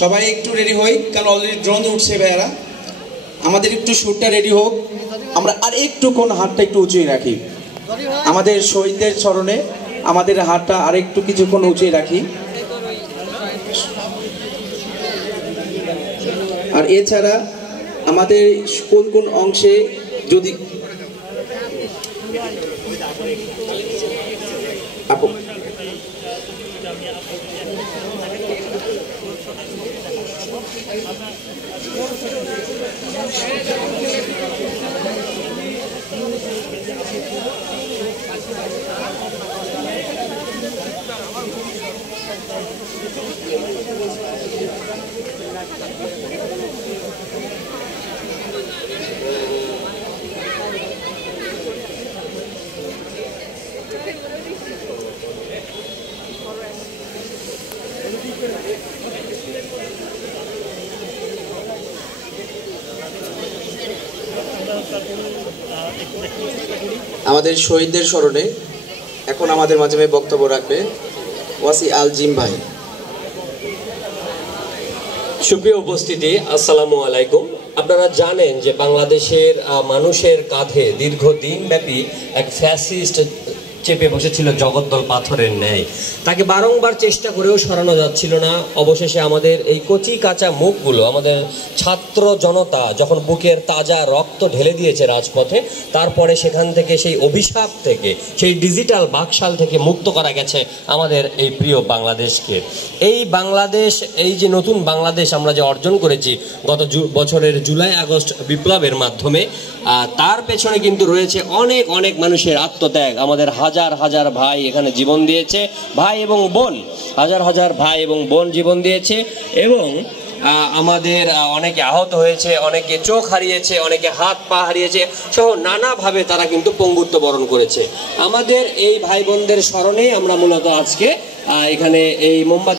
সবাই একটু রেডি হই, কারণ অলরেডি ড্রোন উঠছে ভাইয়ারা। আমাদের একটু শ্যুটটা রেডি হোক, আমরা আর একটু কোন হাতটা একটু উঁচুই রাখি, আমাদের শহীদদের স্মরণে আমাদের হাতটা আর একটু কিছুক্ষণ উঁচুই রাখি। আর এছাড়া আমাদের কোন কোন অংশে যদি আমাদের শহীদদের স্মরণে এখন আমাদের মাঝে বক্তব্য রাখবে ওয়াসি আল জিম ভাই। সুপ্রিয় উপস্থিতি, আসসালামু আলাইকুম। আপনারা জানেন যে বাংলাদেশের মানুষের কাঁধে দীর্ঘদিন ব্যাপী এক ফ্যাসিস্ট চেপে বসেছিল জগদ্দল পাথরের ন্যায়। তাকে বারংবার চেষ্টা করেও সরানো যাচ্ছিল না। অবশেষে আমাদের এই কচি কাঁচা মুখগুলো, আমাদের ছাত্র জনতা যখন বুকের তাজা রক্ত ঢেলে দিয়েছে রাজপথে, তারপরে সেখান থেকে সেই অভিশাপ থেকে, সেই ডিজিটাল বাকশাল থেকে মুক্ত করা গেছে আমাদের এই প্রিয় বাংলাদেশকে। এই বাংলাদেশ, এই যে নতুন বাংলাদেশ আমরা যে অর্জন করেছি গত বছরের জুলাই আগস্ট বিপ্লবের মাধ্যমে, তার পেছনে কিন্তু রয়েছে অনেক অনেক মানুষের আত্মত্যাগ। আমাদের হাজার হাজার ভাই এখানে জীবন দিয়েছে, ভাই এবং বোন, হাজার হাজার ভাই এবং বোন জীবন দিয়েছে, এবং আমাদের অনেকে আহত হয়েছে, অনেকে চোখ হারিয়েছে, অনেকে হাত পা হারিয়েছে সহ নানাভাবে তারা কিন্তু পঙ্গুত্ব বরণ করেছে। আমাদের এই ভাই বোনদের স্মরণেই আমরা মূলত আজকে এখানে এই মোমবাতি